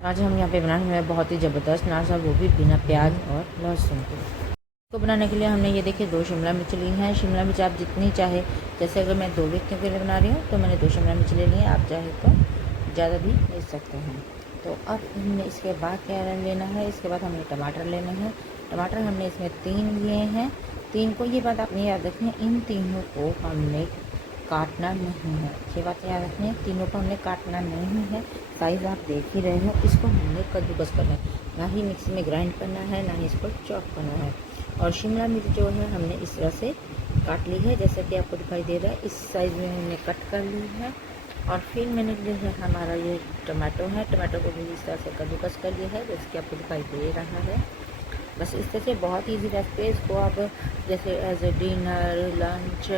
आज हम यहाँ पे बनाने हैं बहुत ही ज़बरदस्त नाश्ता, वो भी बिना प्याज और लहसुन के। इसको बनाने के लिए हमने ये देखिए 2 शिमला मिर्च ली हैं। शिमला मिर्च आप जितनी चाहे, जैसे अगर मैं 2 व्यक्तियों के लिए बना रही हूँ तो मैंने 2 शिमला मिर्च ले ली हैं, आप चाहे तो ज़्यादा भी ले सकते हैं। तो अब हमने इसके बाद क्या लेना है, इसके बाद हमें टमाटर लेने हैं। टमाटर हमने इसमें 3 लिए हैं। 3 को, ये बात आपने याद रखनी है, इन तीनों को हमने काटना नहीं है। ये बात याद रखनी है, तीनों को हमने काटना नहीं है। साइज़ आप देख ही रहे हो। इसको हमने कद्दूकस करना है, ना ही मिक्सी में ग्राइंड करना है, ना ही इसको चॉप करना है। और शिमला मिर्च जो है हमने इस तरह से काट ली है, जैसा कि आपको दिखाई दे रहा है। इस साइज़ में हमने कट कर ली है। और फिर मैंने जो है हमारा ये टमाटो है, टमाटो को भी इस तरह से कद्दूकस कर लिया है, जैसे कि आपको दिखाई दे रहा है। बस इस तरह से बहुत ईजी रेसिपी है। इसको आप जैसे as a dinner, lunch,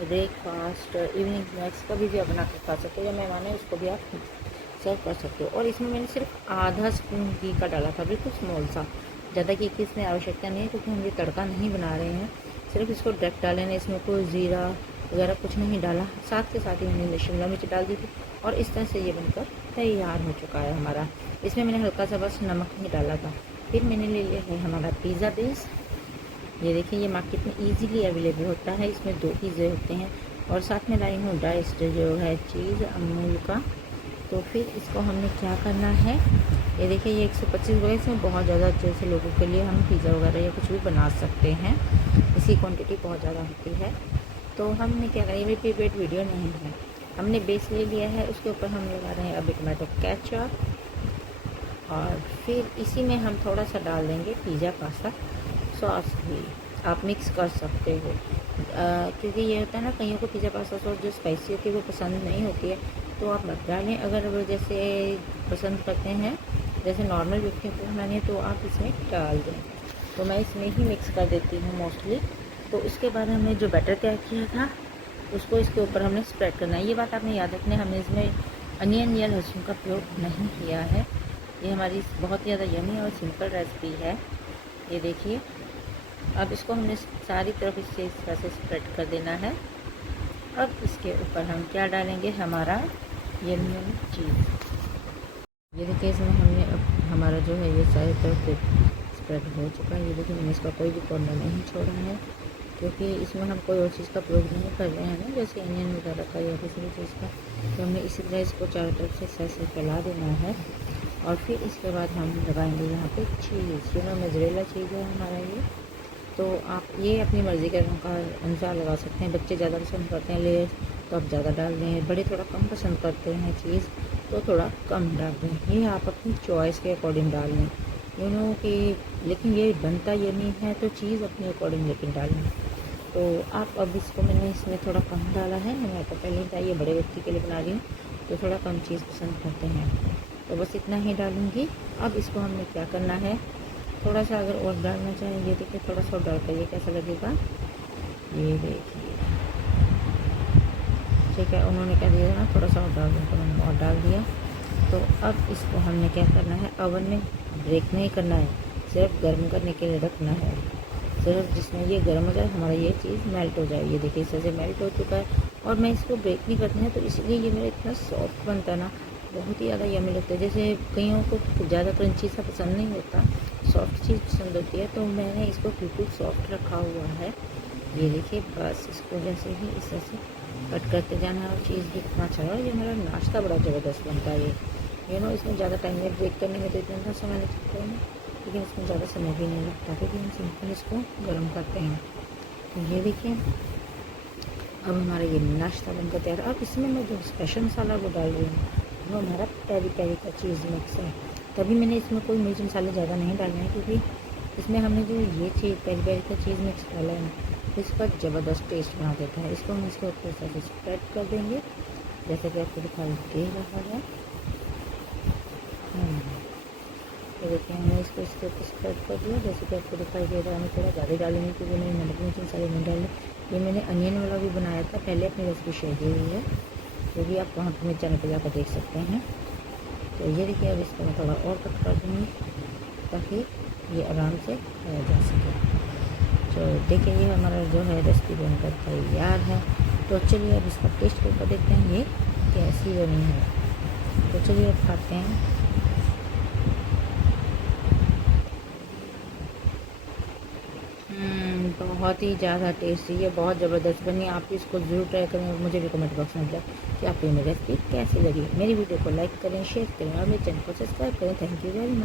breakfast, evening snacks कभी भी आप बना कर खा सकते हो, या मेहमान है उसको भी आप सर्व कर सकते हो। और इसमें मैंने सिर्फ आधा स्पून घी का डाला था, बिल्कुल स्मॉल सा, ज़्यादा घी की इसमें आवश्यकता नहीं है, क्योंकि हम ये तड़का नहीं बना रहे हैं, सिर्फ इसको डायरेक्ट डाले हैं। इसमें कोई ज़ीरा वगैरह कुछ नहीं डाला। साथ के साथ ही मैंने शिमला मिर्च डाल दी थी, और इस तरह से ये बनकर तैयार हो चुका है हमारा। इसमें मैंने हल्का सा बस नमक ही डाला था। फिर मैंने ले लिया है हमारा पिज़्ज़ा बेस। ये देखिए, ये मार्केट में इजीली अवेलेबल होता है। इसमें 2 पिज़्ज़े होते हैं, और साथ में लाई हूँ डाइस्ड जो है चीज़ अमूल का। तो फिर इसको हमने क्या करना है, ये देखिए, ये 125 वगैरह, इसमें बहुत ज़्यादा जैसे लोगों के लिए हम पिज़्ज़ा वगैरह या कुछ भी बना सकते हैं। इसकी क्वांटिटी बहुत ज़्यादा होती है। तो हमने क्या करा, ये मेरी प्रीपेड वीडियो नहीं है। हमने बेस ले लिया है, उसके ऊपर हम लगा रहे हैं अभी टमाटो केचप, और फिर इसी में हम थोड़ा सा डाल देंगे पिज़्ज़ा पास्ता सॉस भी। आप मिक्स कर सकते हो, क्योंकि ये होता है ना, कईयों को पिज़्ज़ा पास्ता सॉस जो स्पाइसी होती है वो पसंद नहीं होती है, तो आप मत डालें। अगर वो जैसे पसंद करते हैं, जैसे नॉर्मल व्यक्तियों को बनानी है, तो आप इसमें डाल दें। तो मैं इसमें ही मिक्स कर देती हूँ मोस्टली। तो उसके बाद हमने जो बैटर तैयार किया था, उसको इसके ऊपर हमने स्प्रेड करना है। ये बात आपने याद रखना है, हमने इसमें अनियन या लहसुन का प्रयोग नहीं किया है। ये हमारी बहुत ही ज़्यादा यमी और सिंपल रेसिपी है। ये देखिए, अब इसको हमने सारी तरफ इससे इस तरह से स्प्रेड कर देना है। अब इसके ऊपर हम क्या डालेंगे, हमारा यमी चीज़। ये देखिए, इसमें हमने अब हमारा जो है ये सारी तरफ से स्प्रेड हो चुका है। ये देखिए, मैंने इसका कोई भी कॉर्नर नहीं छोड़ा है, क्योंकि इसमें हम कोई और चीज़ का प्रयोग नहीं कर रहे हैं ना, जैसे अनियन वगैरह का या किसी भी चीज़ का। तो हमने इसी तरह इसको चारों तरफ से ऐसे फैला देना है। और फिर इसके बाद हम लगाएंगे यहाँ पे चीज़, ये मोज़रेला चीज़ है हमारा ये। तो आप ये अपनी मर्ज़ी के रंग का अनुसार लगा सकते हैं। बच्चे ज़्यादा पसंद करते हैं लेयर, तो आप ज़्यादा डाल दें। बड़े थोड़ा कम पसंद करते हैं चीज़, तो थोड़ा कम डाल दें। ये आप अपनी चॉइस के अकॉर्डिंग डाल लें, यू नो कि, लेकिन ये बनता ये नहीं है, तो चीज़ अपने अकॉर्डिंग लेकिन डालें। तो आप अब इसको, मैंने इसमें थोड़ा कम डाला है, मैंने आपको पहले ही बताया, ये बड़े व्यक्ति के लिए बना रही हूँ, तो थोड़ा कम चीज़ पसंद करते हैं, तो बस इतना ही डालूँगी। अब इसको हमने क्या करना है, थोड़ा सा अगर और डालना चाहें, ये देखिए थोड़ा सा और डाल कर ये कैसा लगेगा, ये देखिए, ठीक है। उन्होंने क्या दिया ना, थोड़ा सा और डाल दूँ, तो मैंने और डाल दिया। तो अब इसको हमने क्या करना है, ओवन में ब्रेक नहीं करना है, सिर्फ गर्म करने के लिए रखना है। सिर्फ जिसमें ये गर्म हो जाए, हमारा ये चीज़ मेल्ट हो जाए। ये देखिए, इस तरह से मेल्ट हो चुका है, और मैं इसको ब्रेक नहीं करती है, तो इसलिए ये मेरा इतना सॉफ्ट बनता है ना, बहुत ही ज़्यादा यम्मी लगता है। जैसे कईयों को ज़्यादा क्रंची सा पसंद नहीं होता, सॉफ्ट चीज़ पसंद होती है, तो मैंने इसको बिल्कुल सॉफ्ट रखा हुआ है। ये देखिए, बस इसको जैसे ही इस तरह से कट करते जाना है, और चीज़ भी कितना अच्छा है। ये मेरा नाश्ता बड़ा ज़बरदस्त बनता है ये नो। इसमें ज़्यादा टाइम में ब्रेक करने में तो इतना समय लगता है, लेकिन इसमें ज़्यादा समय भी नहीं लगता, क्योंकि हम सिंपल इसको गर्म करते हैं। तो ये देखिए, अब हमारा ये नाश्ता बनकर तैयार है। अब इसमें मैं जो स्पेशल मसाला वो डाल रही हूँ, वो हमारा पेरी पेरी का चीज़ मिक्स है। तभी मैंने इसमें कोई मिर्च मसाले ज़्यादा नहीं डालने हैं, क्योंकि इसमें हमने जो ये चीज़ पेरी पेरी का चीज़ मिक्स डाला है, इसका ज़बरदस्त टेस्ट बना देता है। इसको हम इसके ऊपर से स्प्रेड कर देंगे, जैसे कि आपको दिखाई दे रहा है। तो देखिए, हमने इसको इसके ऊपर स्प्रेड कर दिया, जैसे कि आपको दिखाई दे रहा है। मैं थोड़ा ज़्यादा डालूंगी, क्योंकि मैंने नमक मिर्च मसाले नहीं डाले। ये मैंने अनियन वाला भी बनाया था पहले, अपनी रेसिपी शेयर की हुई है, जो भी आप वहाँ पर मेरे चैनल पर जाकर देख सकते हैं। तो ये देखिए, अब इसको मैं थोड़ा और कट कर दूँगी, ताकि ये आराम से खाया जा सके। तो देखिए, ये हमारा जो है रेसिपी बनकर तैयार है। तो चलिए अब इसका टेस्ट करके देखते हैं ये कैसी बनी है। तो चलिए अब खाते हैं। बहुत ही ज़्यादा टेस्टी है, बहुत ज़बरदस्त बनी। आप इसको ज़रूर ट्राई करें और मुझे भी कमेंट बॉक्स में बताएं कि आपको ये मेरी रेसिपी कैसी लगी। मेरी वीडियो को लाइक करें, शेयर करें और मेरे चैनल को सब्सक्राइब करें। Thank you very much.